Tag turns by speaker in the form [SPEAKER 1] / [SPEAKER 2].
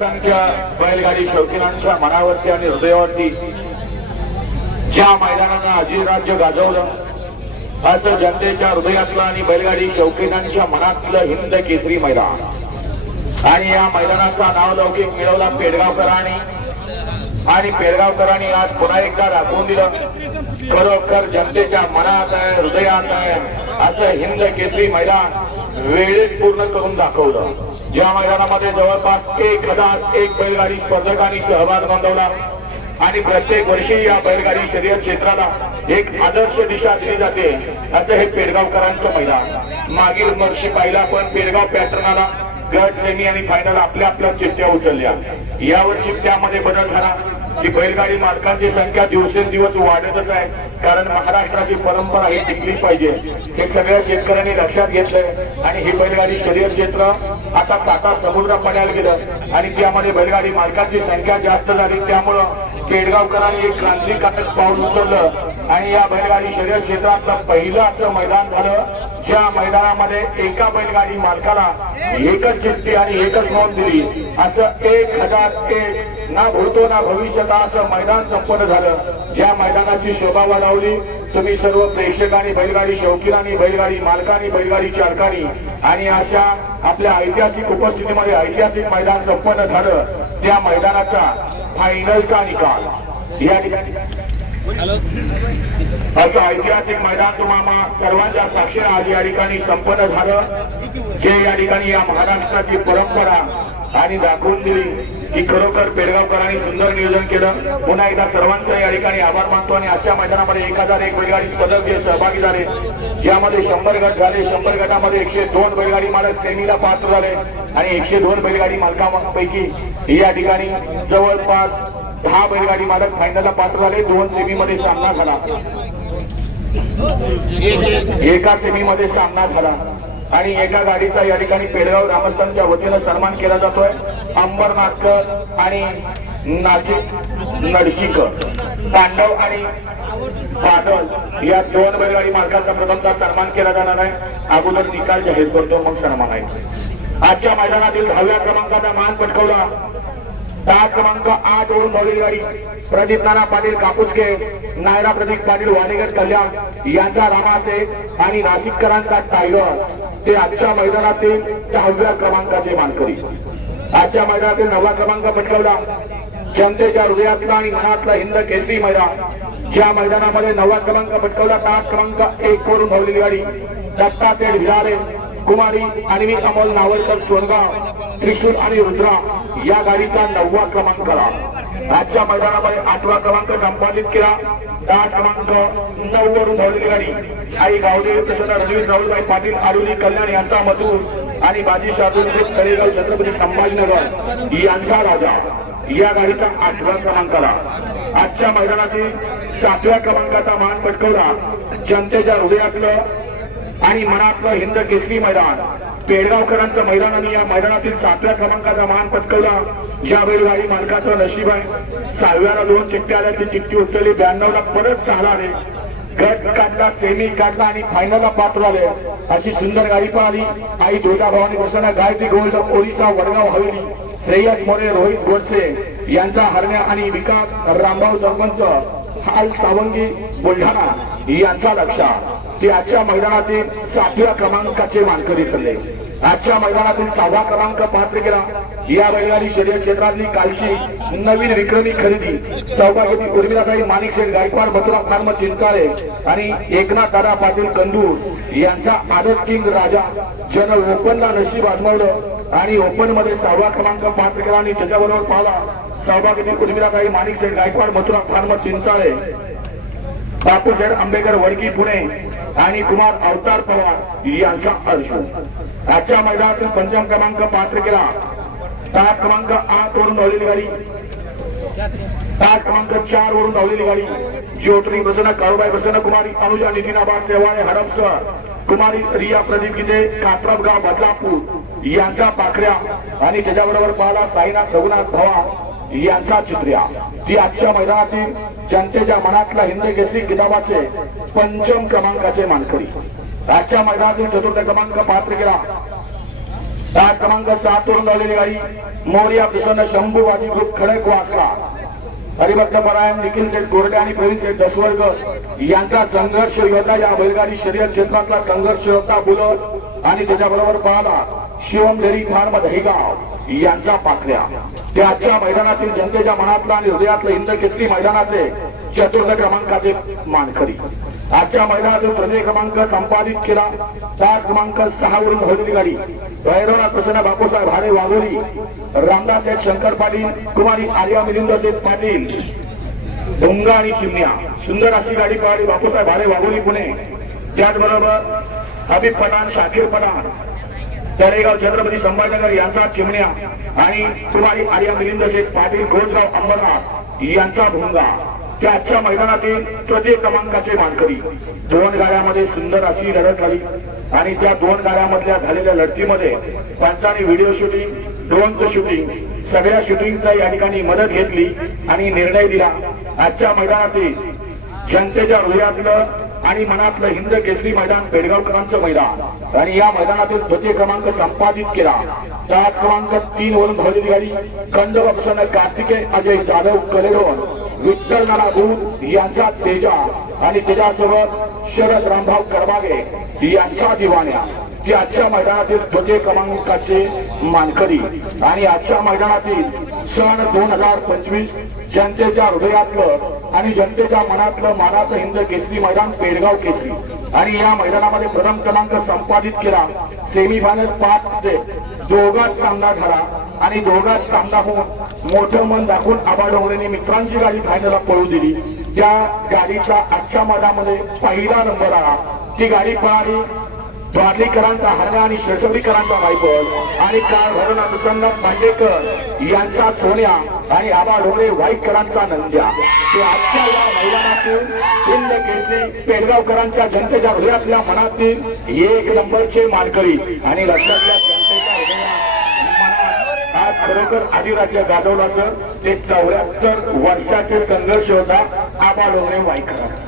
[SPEAKER 1] असंख्य बैलगाडी शौकीनांच्या मनावरती आणि हृदयावरती ज्या मैदानानं अधिराज्य गाजवलं असं जनतेच्या हृदयातलं आणि बैलगाडी शौकीनांच्या मनातलं हिंद केसरी मैदान. आणि या मैदानाचा नाव लौकिक मिळवला पेडगावकरांनी. आणि पेडगावकरांनी आज पुन्हा एकदा दाखवून दिलं खरोखर जनतेच्या मनात आहे हृदयात आहे असं हिंद केसरी मैदान. वेळेत पूर्ण करून दाखवलं. ज्या मैदानामध्ये जवळपास एक हजार एक बैलगाडी स्पर्धकांनी सहभाग नोंदवला. आणि प्रत्येक वर्षी या बैलगाडी शर्यत क्षेत्राला एक आदर्श दिशा दिली जाते. असं हे पेडगावकरांचं मैदान. मागील वर्षी पाहिला पण पेडगाव पॅटर्नाला गट सेमी आणि फायनल आपल्या आपल्या चिठ्ठ्या उचलल्या. यावर्षी त्यामध्ये बदल झाला की बैलगाडी मालकांची संख्या दिवसेंदिवस वाढतच आहे. कारण महाराष्ट्राची परंपरा ही टिकली पाहिजे. हे सगळ्या शेतकऱ्यांनी लक्षात घेतलंय. आणि ही बैलगाडी शरीर क्षेत्र आता साता समुद्र पाण्याला गेलं. आणि त्यामध्ये बैलगाडी मालकांची संख्या जास्त झाली. त्यामुळं पेडगावकरांनी एक क्रांतिकारक पाऊल उचललं. आणि या बैलगाडी शर्यत क्षेत्रातलं पहिलं असं मैदान झालं. ज्या मैदानामध्ये एका बैलगाडी मालकाला एकच चिठ्ठी आणि एकच नोंद दिली. असं एक हजार एक ना भूतो ना भविष्यता असं मैदान संपन्न झालं. ज्या मैदानाची शोभा वाढवली तुम्ही सर्व प्रेक्षकांनी बैलगाडी शौकीनांनी बैलगाडी मालकांनी बैलगाडी चालकांनी आणि अशा आपल्या ऐतिहासिक उपस्थितीमध्ये ऐतिहासिक मैदान संपन्न झालं. त्या मैदानाचा फायनलचा निकाल. या ठिकाणी असं ऐतिहासिक मैदान तुम्हाला सर्वांच्या साक्षीनं आज या ठिकाणी संपन्न झालं. जे या ठिकाणी या महाराष्ट्राची परंपरा आणि दाखवून दिली की खरोखर पेडगावकरांनी सुंदर नियोजन केलं. पुन्हा एकदा सर्वांचं या ठिकाणी आभार मानतो आणि अशा मैदानामध्ये एक हजार एक बैलगाडी स्पर्धक जे सहभागी झाले ज्यामध्ये शंभर गट झाले शंभर गटामध्ये एकशे दोन बैलगाडी मालक सेमीला पात्र झाले आणि एकशे दोन बैलगाडी मालकांपैकी या ठिकाणी जवळपास दहा बैलगाडी मालक फायनलला पात्र झाले. दोन सेमी मध्ये सामना झाला. एका सेमी मध्ये सामना झाला. आणि एका गाडीचा या ठिकाणी पेडगाव ग्रामस्थांच्या वतीनं सन्मान केला जातोय. अंबरनाथकर आणि नाशिक नडशीकर तांडव आणि बादल या दोन बैलगाडी मालकांचा प्रथमचा सन्मान केला जाणार आहे. अगोदर निकाल जाहीर करतो मग सन्मान आहे. आजच्या मैदानातील दहाव्या क्रमांकाचा मान पटकवला. तास क्रमांक आठ वरून धावलेली गाडी प्रदीप नाना पाटील कापूसके नायरा प्रदीप पाटील वाडेकर कल्याण यांचा रामासे आणि नाशिककरांचा टायगर. ते आजच्या मैदानातील दहाव्या क्रमांकाचे मानकरी. आजच्या मैदानातील नववा क्रमांक पटकावला. जनतेच्या हृदयातला आणि मनातला हिंद केसरी मैदान. ज्या मैदानामध्ये नववा क्रमांक पटकावला तास क्रमांक एक वरून धावलेली गाडी दत्ताचे भिरारे कुमारी आणि मी अमोल नावलकर सोनगाव त्रिशूर आणि रुद्रा या गाडीचा नववा क्रमांक करा. आजच्या मैदानामध्ये आठवा क्रमांक संपादित केला. दहा क्रमांक नऊ वरून धावलेली गाडी. आई गावडे तसंच रणवीर राहुलभाई पाटील आरुली कल्याण यांचा मधूर आणि बाजी शाहून तळेगाव छत्रपती संभाजीनगर यांचा राजा. या गाडीचा आठवा क्रमांकाला आजच्या मैदानातील सातव्या क्रमांकाचा मान पटकवला. जनतेच्या हृदयातलं आणि मनातलं हिंद केसरी मैदान. पेडगावकरांचं मैदान आणि या मैदानातील सातव्या क्रमांकाचा मान पटकवला. ज्या बैलगाडी मालकाचं नशीब आहे. सहाव्याला दोन चिठ्ठी आल्या. ती चिठ्ठी उचलली. ब्याण्णव ला परत सहाला आले गट काढला सेमी काढला आणि फायनलला पात्र आले अशी सुंदर गाडी पाहिली. आई दुर्गा भवानी प्रसन्न गायत्री गोल्ड ओरिसा वडगाव हवेली. श्रेयस मोरे रोहित गोडसे यांचा हरण्या आणि विकास रामभाऊ सरपंच हाल सावंगी बुलढाणा यांचा लक्षात ते आजच्या मैदानातील सातव्या क्रमांकाचे मानकरी ठरले. आजच्या मैदानातील सहावा क्रमांक पात्र केला. या बैलगाडी शर्यत क्षेत्रातली कालची नवीन विक्रमी खरेदी. सौभाग्यती उर्मिलाताई माणिक शेठ गायकवाड मथुरा फार्म चिंताळे आणि एकनाथ दादा पाटील कंदूर यांचा आदत किंग राजा. जन ओपनला नशीब आजमावलं आणि ओपनमध्ये सहावा क्रमांक पात्र केला आणि त्याच्याबरोबर पाहिला सौभाग्यवती उर्मिलाताई माणिक शेठ गायकवाड मथुरा फार्म चिंचाळे बापूसाहेब आंबेडकर वडकी पुणे. आणि कुमार अवतार पवार यांचा अर्ज. आजच्या मैदानातून पंचम क्रमांक पात्र केला. तास क्रमांक आठ वरून धावलेली गाडी. तास क्रमांक चार वरून धावलेली गाडी. ज्योत्री प्रसन्न काळूबाई प्रसन्न कुमारी अनुजा नितीन आबा सेवाळे हडपसर कुमारी रिया प्रदीप गीते कात्रपगाव बदलापूर यांच्या पाखऱ्या. आणि त्याच्याबरोबर पाहला साईनाथ रघुनाथ भवा. यांचा चित्र्या. ती आजच्या मैदानातील जनतेच्या मनातला हिंद केसरी किताबाचे पंचम क्रमांकाचे मानकरी. आजच्या मैदानातील चतुर्थ क्रमांक पात्र केला. सात क्रमांक सात वरून लावलेली गाडी मोर्या प्रसन्न शंभू बाजी ग्रुप खडक वासला हरिभक्त परायण निखिल सेठ गोरडे आणि प्रवीण सेठ दसवर्ग यांचा संघर्ष योद्धा या बैलगाडी शर्यत क्षेत्रातला संघर्ष योद्धा बुलट आणि त्याच्याबरोबर पाहला शिवम डेरी फार्म दहीगाव. यांचा पाखऱ्या. ते आजच्या मैदानातील जनतेच्या मनातला आणि हृदयातलं हिंद केसरी मैदानाचे चतुर्थ क्रमांकाचे मानकरी. आजच्या मैदानातून प्रदेश क्रमांक संपादित केला. तास क्रमांक सहा वरून धावलेली गाडी भैरवनाथ प्रसन्न बापूसाहेब भारे वाघोरी रामदास एक शंकर पाटील कुमारी आर्या मिलिंद शेठ पाटील डोंगा आणि चिमण्या सुंदर अशी गाडी पळाली बापूसाहेब भारे वाघोरी पुणे. त्याचबरोबर हबीब पठाण शाकीर पठाण तळेगाव छत्रपती संभाजीनगर यांचा चिमण्या आणि कुमारी आर्या मिलिंद शेख पाटील घोषगाव अंबरनाथ यांचा भोंगा. त्या आजच्या मैदानातील तृतीय क्रमांकाचे मानकरी दोन गाड्यामध्ये सुंदर अशी लढत झाली आणि त्या दोन गाड्यामधल्या झालेल्या लढतीमध्ये पंचाने व्हिडिओ शूटिंग ड्रोनचं शूटिंग सगळ्या शूटिंगचा या ठिकाणी मदत घेतली आणि निर्णय दिला. आजच्या मैदानातील जनतेच्या हृदयातलं आणि मनातलं हिंद केसरी मैदान पेडगावकरांचं मैदान. आणि या मैदानातील द्वितीय क्रमांक संपादित केला. त्याच क्रमांक तीन वरून ध्वजाधिकारी कंद प्रसन्न कार्तिके अजय जाधव कलेरोन विठ्ठल नाना यांचा तेजा आणि त्याच्यासोबत शरद रामभाव कडबागे यांचा दिवाण्या. ती आजच्या मैदानातील द्वितीय क्रमांकाचे मानकरी. आणि आजच्या मैदानातील सन दोन हजार पंचवीस जनतेच्या हृदयातलं आणि जनतेच्या मनातलं मानाचं हिंद केसरी मैदान पेडगाव केसरी. आणि या मैदानामध्ये प्रथम क्रमांक संपादित केला सेमीफायनल पाच मध्ये दोघात सामना झाला. आणि दोघात सामना होऊन मोठं मन दाखवून आबा डोंगरेने मित्रांची गाडी फायनलला पळू दिली. त्या गाडीचा आजच्या मधामध्ये पहिला नंबर आला. ती गाडी पळाली. द्वारलीकरांचा हरणा आणि शेषवडीकरांचा रायफल आणि काळ हरण अनुसंधान पांडेकर यांचा सोन्या आणि आबा डोंगरे वाईकरांचा नंद्या. ते आजच्या या मैदानातील हिंद केसरी पेडगावकरांच्या जनतेच्या हृदयातल्या मनातील एक नंबरचे मानकरी आणि लक्षातल्या खरोखर अधिराज्य गाजवलं असं ते चौऱ्याहत्तर वर्षाचे संघर्ष होता आबा डोंगरे वाईकर